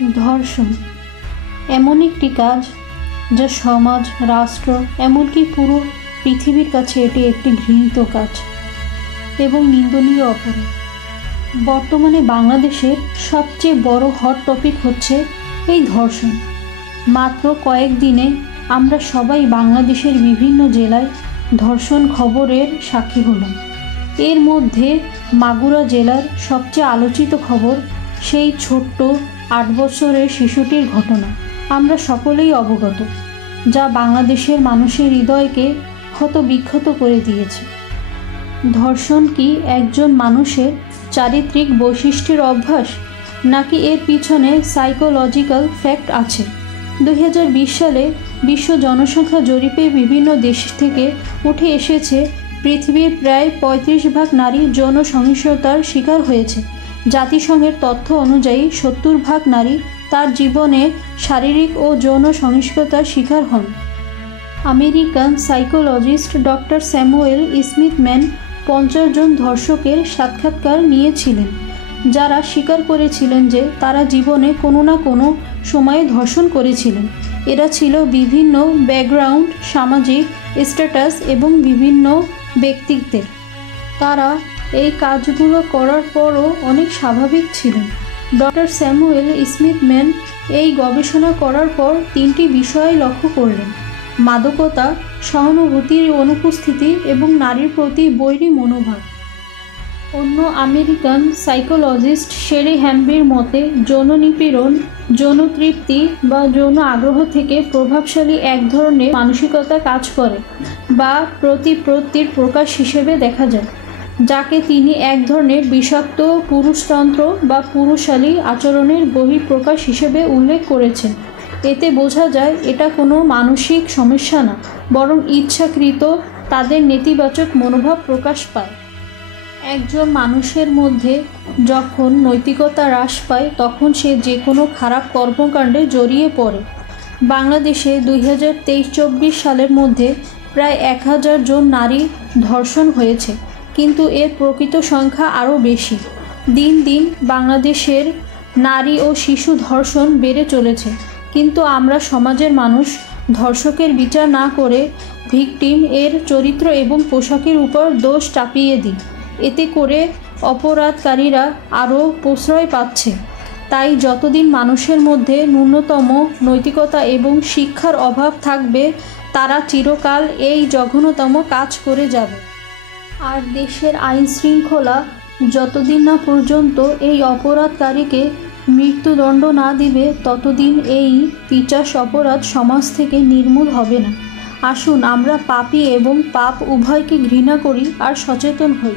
ধর্ষণ এমন একটি কাজ যা সমাজ, রাষ্ট্র, এমনকি পুরো পৃথিবীর কাছে এটি একটি ঘৃণিত কাজ এবং নিন্দনীয় অপরাধ। বর্তমানে বাংলাদেশের সবচেয়ে বড় হট টপিক হচ্ছে এই ধর্ষণ। মাত্র কয়েকদিনে আমরা সবাই বাংলাদেশের বিভিন্ন জেলায় ধর্ষণ খবরের সাক্ষী হলাম। এর মধ্যে মাগুরা জেলার সবচেয়ে আলোচিত খবর সেই ছোট্ট 8 বছরের শিশুটির ঘটনা। আমরা সকলেই অবগত, যা বাংলাদেশের মানুষের হৃদয়কে ক্ষতবিক্ষত করে দিয়েছে। ধর্ষণ কি একজন মানুষের চারিত্রিক বৈশিষ্ট্যের অভ্যাস, নাকি এর পিছনে সাইকোলজিক্যাল ফ্যাক্ট আছে? 2020 সালে বিশ্ব জনসংখ্যা জরিপে বিভিন্ন দেশ থেকে উঠে এসেছে পৃথিবীর প্রায় 35% নারী যৌন সহিংসতার শিকার হয়েছে। জাতিসংঘের তথ্য অনুযায়ী 70% নারী তার জীবনে শারীরিক ও যৌন সহিংসতার শিকার হন। আমেরিকান সাইকোলজিস্ট ডক্টর স্যামুয়েল স্মিথম্যান 50 জন ধর্ষকের সাক্ষাৎকার নিয়েছিলেন, যারা স্বীকার করেছিলেন যে তারা জীবনে কোনো না কোনো সময়ে ধর্ষণ করেছিলেন। এরা ছিল বিভিন্ন ব্যাকগ্রাউন্ড, সামাজিক স্ট্যাটাস এবং বিভিন্ন ব্যক্তিত্বের। তারা এই কাজগুলো করার পরও অনেক স্বাভাবিক ছিলেন। ডক্টর স্যামুয়েল স্মিথম্যান এই গবেষণা করার পর 3টি বিষয় লক্ষ্য করলেন: মাদকতা, সহানুভূতির অনুপস্থিতি এবং নারীর প্রতি বৈরী মনোভাব। অন্য আমেরিকান সাইকোলজিস্ট শেরি হ্যামবির মতে, যৌন নিপীড়ন যৌন তৃপ্তি বা যৌন আগ্রহ থেকে প্রভাবশালী এক ধরনের মানসিকতা কাজ করে বা প্রতিপত্তির প্রকাশ হিসেবে দেখা যায়, যাকে তিনি এক ধরনের বিষাক্ত পুরুষতন্ত্র বা পুরুষালী আচরণের বহিঃপ্রকাশ হিসেবে উল্লেখ করেছেন। এতে বোঝা যায় এটা কোনো মানসিক সমস্যা না, বরং ইচ্ছাকৃত তাদের নেতিবাচক মনোভাব প্রকাশ পায়। একজন মানুষের মধ্যে যখন নৈতিকতা হ্রাস পায়, তখন সে যে কোনো খারাপ কর্মকাণ্ডে জড়িয়ে পড়ে। বাংলাদেশে 2023-24 সালের মধ্যে প্রায় 1000 জন নারী ধর্ষণ হয়েছে, কিন্তু এর প্রকৃত সংখ্যা আরও বেশি। দিন দিন বাংলাদেশের নারী ও শিশু ধর্ষণ বেড়ে চলেছে, কিন্তু আমরা সমাজের মানুষ ধর্ষকের বিচার না করে ভিকটিম এর চরিত্র এবং পোশাকের উপর দোষ চাপিয়ে দিই। এতে করে অপরাধকারীরা আরও প্রশ্রয় পাচ্ছে। তাই যতদিন মানুষের মধ্যে ন্যূনতম নৈতিকতা এবং শিক্ষার অভাব থাকবে, তারা চিরকাল এই জঘন্যতম কাজ করে যাবে। আর দেশের আইন শৃঙ্খলা যতদিন না পর্যন্ত এই অপরাধকারীকে মৃত্যুদণ্ড না দিবে, ততদিন এই পিশাচ অপরাধ সমাজ থেকে নির্মূল হবে না। আসুন আমরা পাপী এবং পাপ উভয়কে ঘৃণা করি আর সচেতন হই।